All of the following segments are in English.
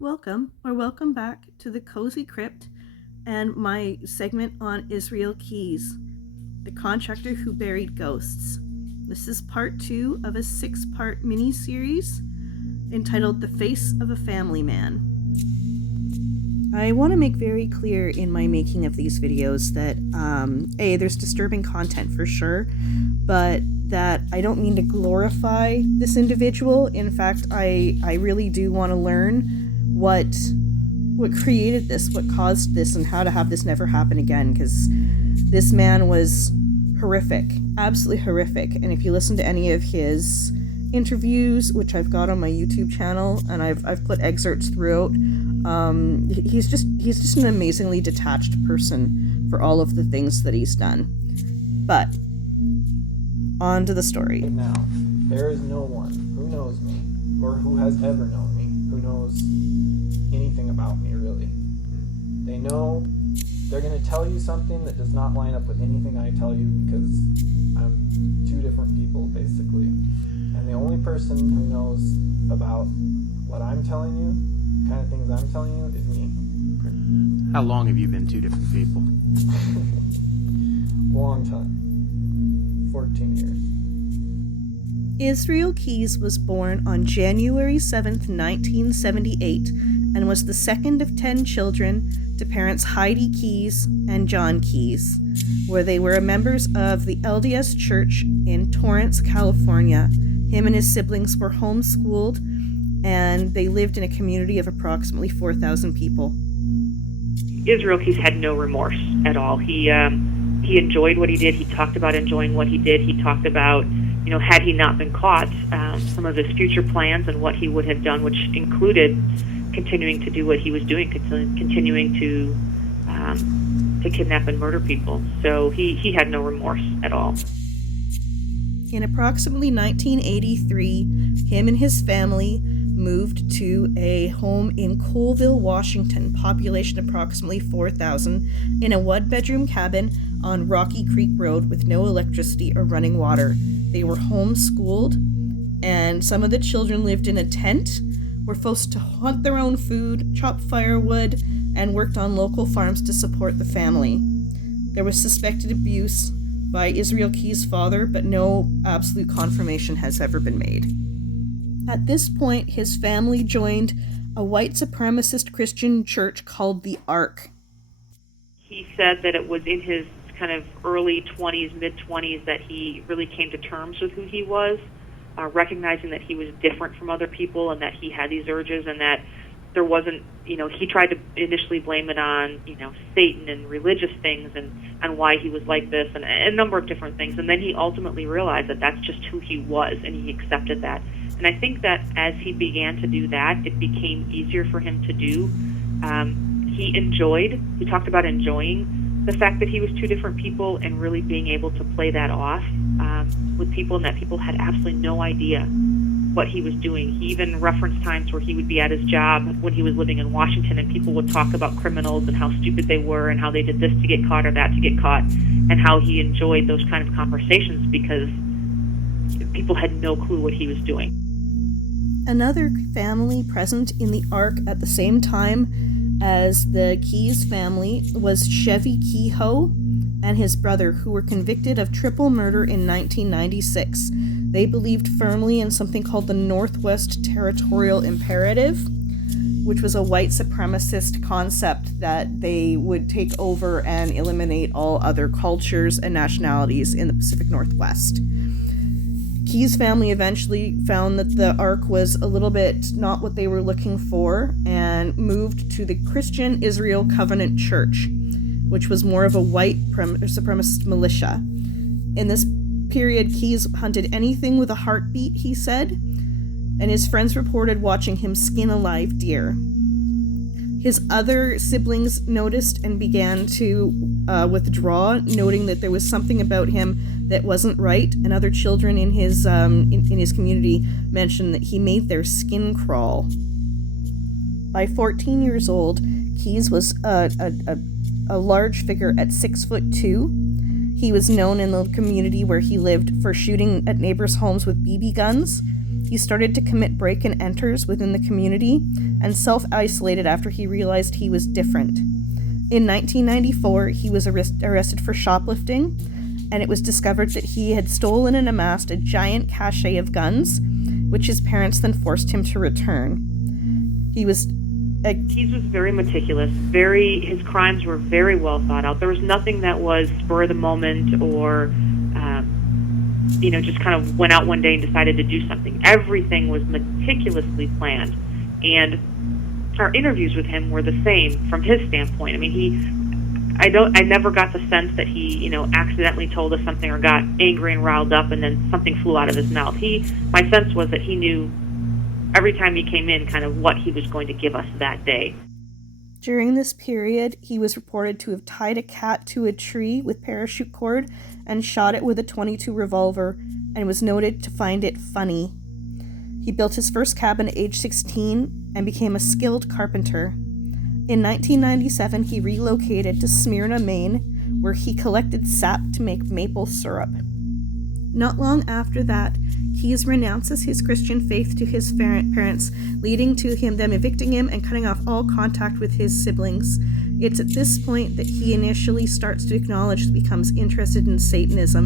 Welcome back to the Cozy Crypt and my segment on Israel Keyes, the contractor who buried ghosts. This is part 2 of a 6-part mini-series entitled The Face of a Family Man. I want to make very clear in my making of these videos that, there's disturbing content for sure, but that I don't mean to glorify this individual. In fact, I really do want to learn what created this, what caused this, and how to have this never happen again, because this man was horrific, absolutely horrific. And if you listen to any of his interviews, which I've got on my YouTube channel, and I've put excerpts throughout, he's just an amazingly detached person for all of the things that he's done. But on to the story. Now, there is no one who knows me, or who has ever known me, who knows anything about me, really. They know they're going to tell you something that does not line up with anything I tell you, because I'm two different people, basically. And the only person who knows about what I'm telling you, the kind of things I'm telling you, is me. How long have you been two different people? Long time. 14 years. Israel Keyes was born on January 7th, 1978, and was the second of 10 children to parents Heidi Keyes and John Keyes, where they were members of the LDS Church in Torrance, California. Him and his siblings were homeschooled, and they lived in a community of approximately 4,000 people. Israel Keyes had no remorse at all. He enjoyed what he did. He talked about enjoying what he did. He talked about, had he not been caught, some of his future plans and what he would have done, which included continuing to do what he was doing, continuing to kidnap and murder people. So he had no remorse at all. In approximately 1983, him and his family moved to a home in Colville, Washington, population approximately 4,000, in a one-bedroom cabin on Rocky Creek Road with no electricity or running water. They were homeschooled, and some of the children lived in a tent, were forced to hunt their own food, chop firewood, and worked on local farms to support the family. There was suspected abuse by Israel Keyes' father, but no absolute confirmation has ever been made. At this point, his family joined a white supremacist Christian church called the Ark. He said that it was in his kind of early 20s, mid-20s, that he really came to terms with who he was, recognizing that he was different from other people and that he had these urges, and that there wasn't, he tried to initially blame it on, Satan and religious things and why he was like this and a number of different things. And then he ultimately realized that that's just who he was, and he accepted that. And I think that as he began to do that, it became easier for him to do. He talked about enjoying the fact that he was two different people and really being able to play that off with people, and that people had absolutely no idea what he was doing. He even referenced times where he would be at his job when he was living in Washington, and people would talk about criminals and how stupid they were and how they did this to get caught or that to get caught, and how he enjoyed those kind of conversations because people had no clue what he was doing. Another family present in the Ark at the same time as the Keyes family was Chevy Kehoe and his brother, who were convicted of triple murder in 1996. They believed firmly in something called the Northwest Territorial Imperative, which was a white supremacist concept that they would take over and eliminate all other cultures and nationalities in the Pacific Northwest. Keyes' family eventually found that the Ark was a little bit not what they were looking for and moved to the Christian Israel Covenant Church, which was more of a white supremacist militia. In this period, Keyes hunted anything with a heartbeat, he said, and his friends reported watching him skin a live deer. His other siblings noticed and began to withdraw, noting that there was something about him that wasn't right, and other children in his community mentioned that he made their skin crawl. By 14 years old, Keyes was a large figure at 6'2". He was known in the community where he lived for shooting at neighbors' homes with BB guns. He started to commit break-and-enters within the community and self-isolated after he realized he was different. In 1994, he was arrested for shoplifting, and it was discovered that he had stolen and amassed a giant cache of guns, which his parents then forced him to return. Keyes was very meticulous. His crimes were very well thought out. There was nothing that was spur of the moment or, just kind of went out one day and decided to do something. Everything was meticulously planned, and our interviews with him were the same from his standpoint. I mean, I never got the sense that he, accidentally told us something or got angry and riled up and then something flew out of his mouth. My sense was that he knew every time he came in kind of what he was going to give us that day. During this period, he was reported to have tied a cat to a tree with parachute cord and shot it with a .22 revolver, and was noted to find it funny. He built his first cabin at age 16 and became a skilled carpenter. In 1997, he relocated to Smyrna, Maine, where he collected sap to make maple syrup. Not long after that, Keyes renounces his Christian faith to his parents, leading to them evicting him and cutting off all contact with his siblings. It's at this point that he initially starts to acknowledge and becomes interested in Satanism.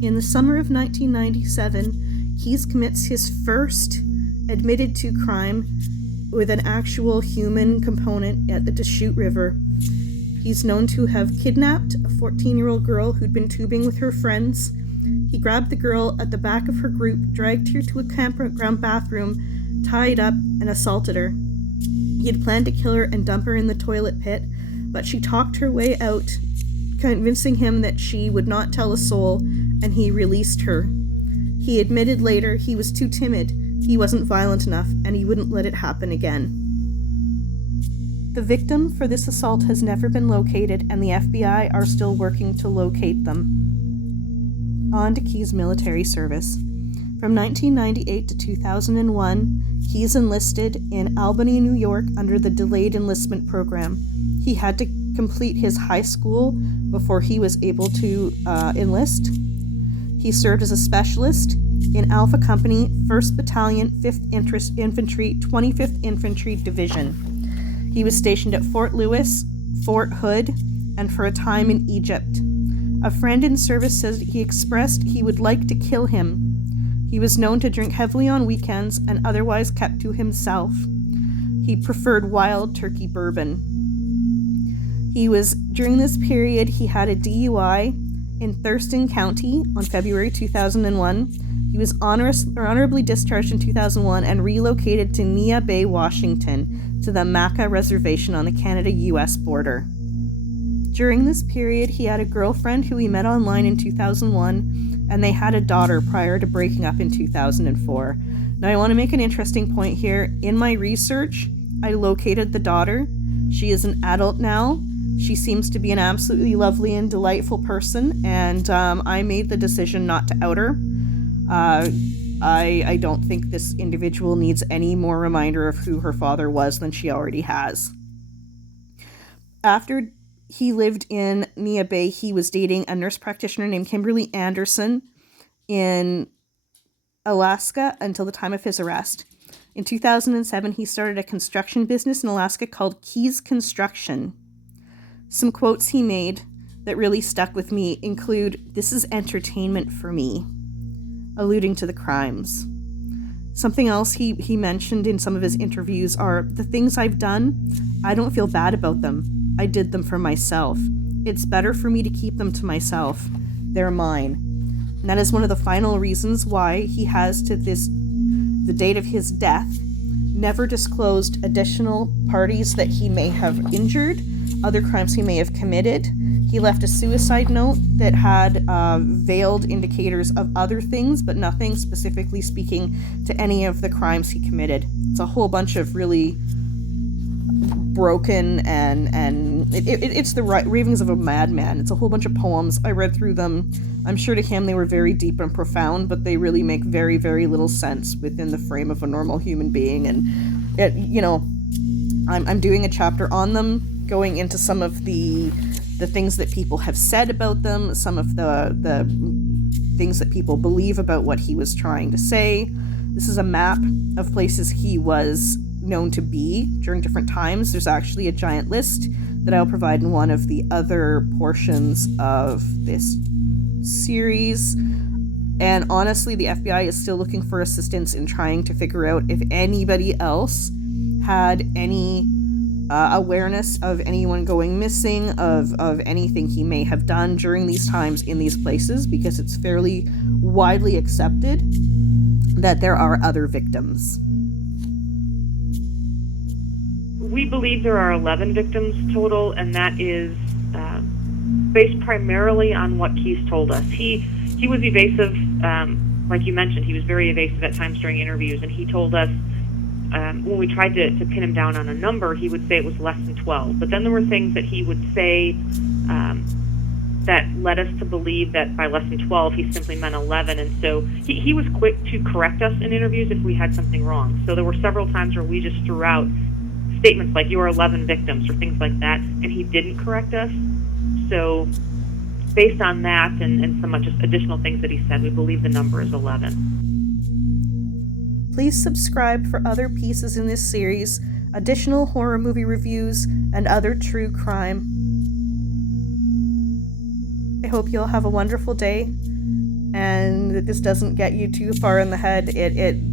In the summer of 1997, Keyes commits his first admitted to crime with an actual human component at the Deschutes River. He's known to have kidnapped a 14-year-old girl who'd been tubing with her friends. He grabbed the girl at the back of her group, dragged her to a campground bathroom, tied up, and assaulted her. He had planned to kill her and dump her in the toilet pit, but she talked her way out, convincing him that she would not tell a soul, and he released her. He admitted later he was too timid, he wasn't violent enough, and he wouldn't let it happen again. The victim for this assault has never been located, and the FBI are still working to locate them. On to Keyes' military service. From 1998 to 2001, Keyes enlisted in Albany, New York under the Delayed Enlistment Program. He had to complete his high school before he was able to enlist. He served as a specialist in Alpha Company, 1st Battalion, 5th Infantry, 25th Infantry Division. He was stationed at Fort Lewis, Fort Hood, and for a time in Egypt. A friend in service says he expressed he would like to kill him. He was known to drink heavily on weekends and otherwise kept to himself. He preferred wild turkey bourbon. During this period, he had a DUI in Thurston County on February 2001. He was honorably discharged in 2001 and relocated to Nia Bay, Washington, to the Maca Reservation on the Canada-US border. During this period, he had a girlfriend who he met online in 2001, and they had a daughter prior to breaking up in 2004. Now, I want to make an interesting point here. In my research, I located the daughter. She is an adult now. She seems to be an absolutely lovely and delightful person, and I made the decision not to out her. I don't think this individual needs any more reminder of who her father was than she already has. After he lived in Nia Bay, he was dating a nurse practitioner named Kimberly Anderson in Alaska until the time of his arrest. In 2007, he started a construction business in Alaska called Keyes Construction. Some quotes he made that really stuck with me include, "This is entertainment for me," alluding to the crimes. Something else he mentioned in some of his interviews are, "The things I've done, I don't feel bad about them. I did them for myself. It's better for me to keep them to myself. They're mine." And that is one of the final reasons why he has, to the date of his death, never disclosed additional parties that he may have injured, other crimes he may have committed. He left a suicide note that had veiled indicators of other things, but nothing specifically speaking to any of the crimes he committed. It's a whole bunch of really broken and it's the ravings of a madman. It's a whole bunch of poems. I read through them. I'm sure to him they were very deep and profound, but they really make very, very little sense within the frame of a normal human being. And I'm doing a chapter on them, going into some of the things that people have said about them, some of the things that people believe about what he was trying to say. This is a map of places he was known to be during different times. There's actually a giant list that I'll provide in one of the other portions of this series. And honestly, the FBI is still looking for assistance in trying to figure out if anybody else had any awareness of anyone going missing, of anything he may have done during these times in these places, because it's fairly widely accepted that there are other victims. We believe there are 11 victims total, and that is based primarily on what Keys told us. He was evasive, like you mentioned. He was very evasive at times during interviews, and he told us when we tried to pin him down on a number, he would say it was less than 12. But then there were things that he would say that led us to believe that by less than 12, he simply meant 11. And so he was quick to correct us in interviews if we had something wrong. So there were several times where we just threw out statements like, you are 11 victims, or things like that, and he didn't correct us. So based on that and some just additional things that he said, we believe the number is 11. Please subscribe for other pieces in this series, additional horror movie reviews, and other true crime. I hope you'll have a wonderful day, and that this doesn't get you too far in the head.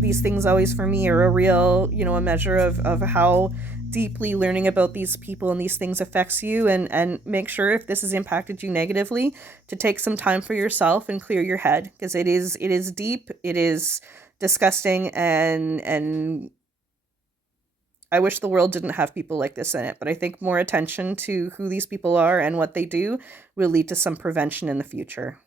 These things always for me are a real, a measure of how deeply learning about these people and these things affects you, and make sure, if this has impacted you negatively, to take some time for yourself and clear your head, because it is deep, it is disgusting, and I wish the world didn't have people like this in it, but I think more attention to who these people are and what they do will lead to some prevention in the future.